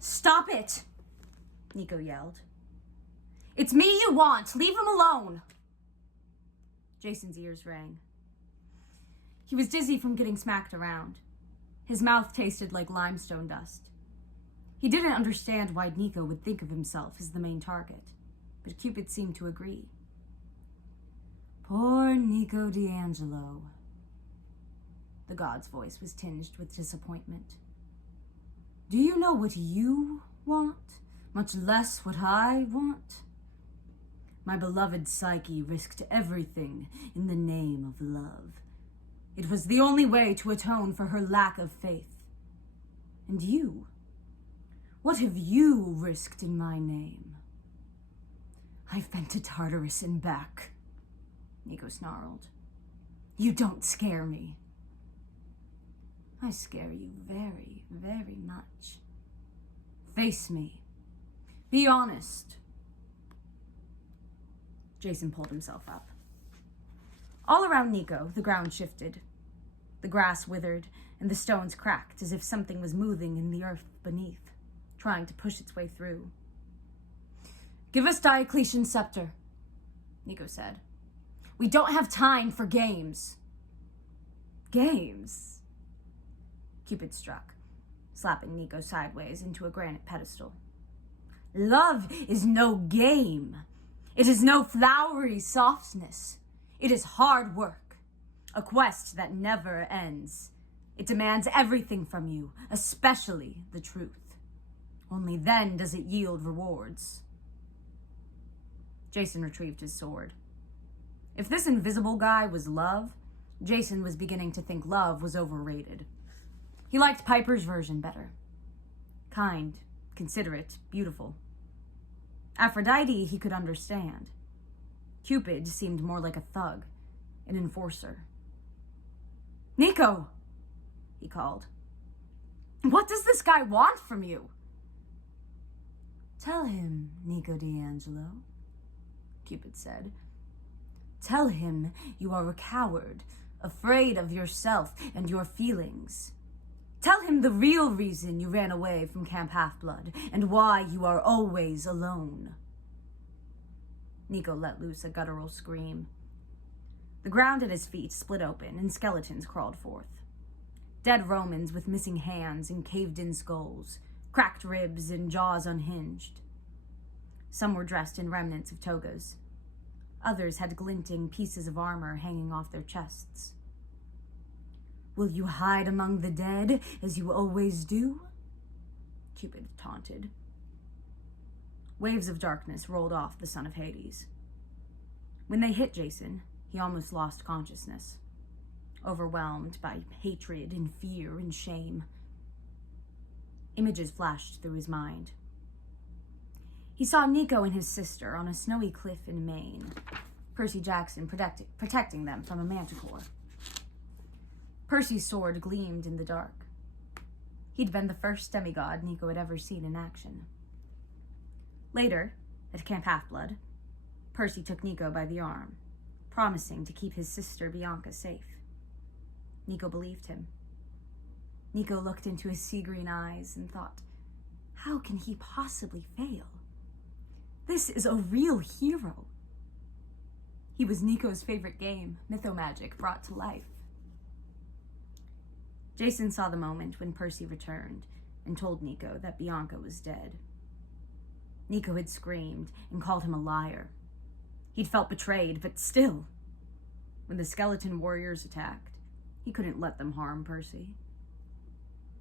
Stop it! Nico yelled. It's me you want! Leave him alone! Jason's ears rang. He was dizzy from getting smacked around. His mouth tasted like limestone dust. He didn't understand why Nico would think of himself as the main target, but Cupid seemed to agree. Poor Nico D'Angelo. The god's voice was tinged with disappointment. Do you know what you want, much less what I want? My beloved Psyche risked everything in the name of love. It was the only way to atone for her lack of faith. And you? What have you risked in my name? I've been to Tartarus and back, Nico snarled. You don't scare me. I scare you very, very much. Face me. Be honest. Jason pulled himself up. All around Nico, the ground shifted. The grass withered, and the stones cracked as if something was moving in the earth beneath, trying to push its way through. Give us Diocletian's scepter, Nico said. We don't have time for games. Games? Cupid struck, slapping Nico sideways into a granite pedestal. Love is no game. It is no flowery softness. It is hard work, a quest that never ends. It demands everything from you, especially the truth. Only then does it yield rewards. Jason retrieved his sword. If this invisible guy was love, Jason was beginning to think love was overrated. He liked Piper's version better. Kind, considerate, beautiful. Aphrodite he could understand. Cupid seemed more like a thug, an enforcer. Nico, he called. What does this guy want from you? Tell him, Nico D'Angelo, Cupid said. Tell him you are a coward, afraid of yourself and your feelings. Tell him the real reason you ran away from Camp Half-Blood and why you are always alone. Nico let loose a guttural scream. The ground at his feet split open and skeletons crawled forth. Dead Romans with missing hands and caved-in skulls, cracked ribs and jaws unhinged. Some were dressed in remnants of togas. Others had glinting pieces of armor hanging off their chests. Will you hide among the dead, as you always do? Cupid taunted. Waves of darkness rolled off the son of Hades. When they hit Jason, he almost lost consciousness, overwhelmed by hatred and fear and shame. Images flashed through his mind. He saw Nico and his sister on a snowy cliff in Maine, Percy Jackson protecting them from a manticore. Percy's sword gleamed in the dark. He'd been the first demigod Nico had ever seen in action. Later, at Camp Half-Blood, Percy took Nico by the arm, promising to keep his sister Bianca safe. Nico believed him. Nico looked into his sea-green eyes and thought, how can he possibly fail? This is a real hero. He was Nico's favorite game, Mythomagic, brought to life. Jason saw the moment when Percy returned and told Nico that Bianca was dead. Nico had screamed and called him a liar. He'd felt betrayed, but still, when the skeleton warriors attacked, he couldn't let them harm Percy.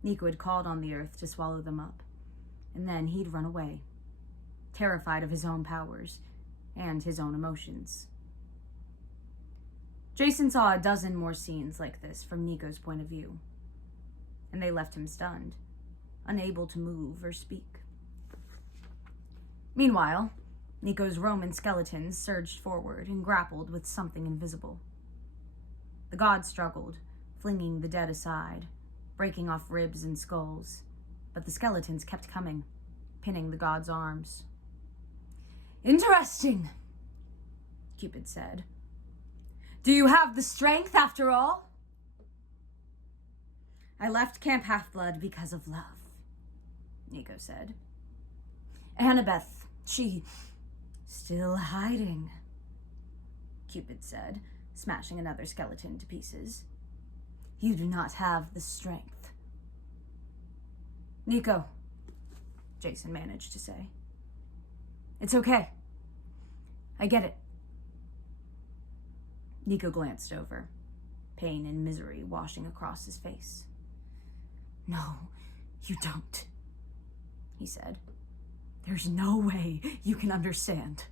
Nico had called on the earth to swallow them up, and then he'd run away, terrified of his own powers and his own emotions. Jason saw a dozen more scenes like this from Nico's point of view, and they left him stunned, unable to move or speak. Meanwhile, Nico's Roman skeletons surged forward and grappled with something invisible. The god struggled, flinging the dead aside, breaking off ribs and skulls, but the skeletons kept coming, pinning the god's arms. Interesting, Cupid said. Do you have the strength after all? I left Camp Half-Blood because of love. Nico said. Annabeth, she... Still hiding, Cupid said, smashing another skeleton to pieces. You do not have the strength. Nico, Jason managed to say. It's okay. I get it. Nico glanced over, pain and misery washing across his face. No, you don't, he said. There's no way you can understand.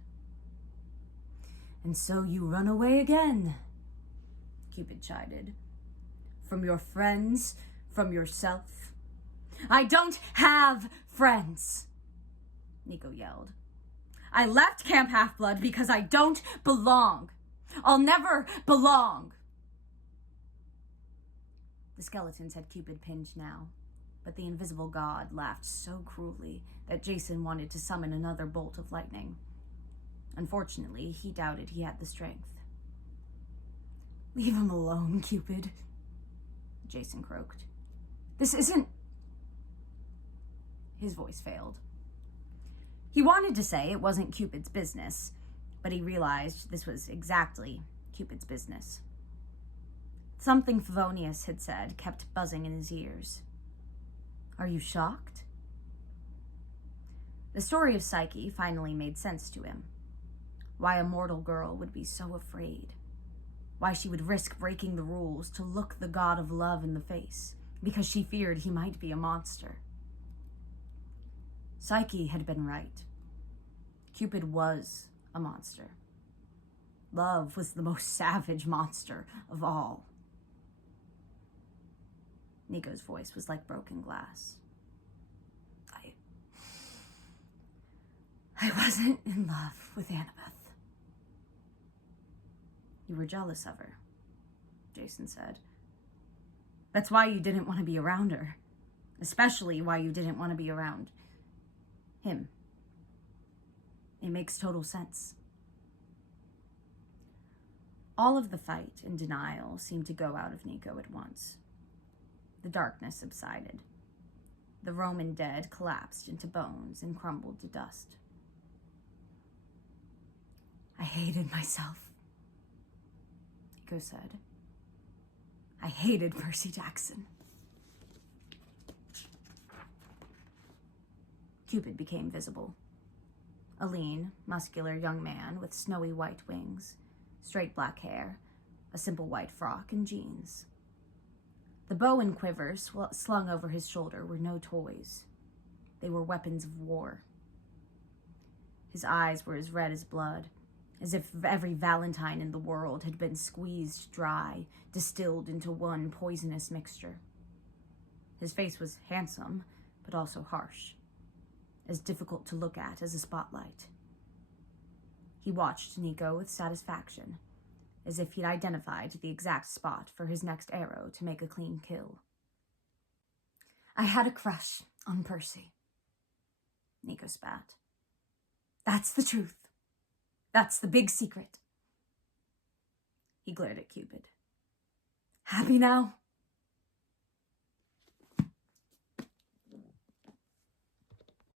And so you run away again, Cupid chided. From your friends, from yourself. I don't have friends, Nico yelled. I left Camp Half-Blood because I don't belong. I'll never belong. The skeletons had Cupid pinned now, but the invisible god laughed so cruelly that Jason wanted to summon another bolt of lightning. Unfortunately, he doubted he had the strength. Leave him alone, Cupid, Jason croaked. This isn't... His voice failed. He wanted to say it wasn't Cupid's business, but he realized this was exactly Cupid's business. Something Favonius had said kept buzzing in his ears. Are you shocked? The story of Psyche finally made sense to him. Why a mortal girl would be so afraid. Why she would risk breaking the rules to look the god of love in the face, because she feared he might be a monster. Psyche had been right. Cupid was a monster. Love was the most savage monster of all. Nico's voice was like broken glass. I wasn't in love with Annabeth. You were jealous of her, Jason said. That's why you didn't want to be around her. Especially why you didn't want to be around him. It makes total sense. All of the fight and denial seemed to go out of Nico at once. The darkness subsided. The Roman dead collapsed into bones and crumbled to dust. I hated myself, Nico said. I hated Percy Jackson. Cupid became visible. A lean, muscular young man with snowy white wings, straight black hair, a simple white frock, and jeans. The bow and quiver slung over his shoulder were no toys. They were weapons of war. His eyes were as red as blood, as if every Valentine in the world had been squeezed dry, distilled into one poisonous mixture. His face was handsome, but also harsh, as difficult to look at as a spotlight. He watched Nico with satisfaction, as if he'd identified the exact spot for his next arrow to make a clean kill. I had a crush on Percy, Nico spat. That's the truth. That's the big secret. He glared at Cupid. Happy now?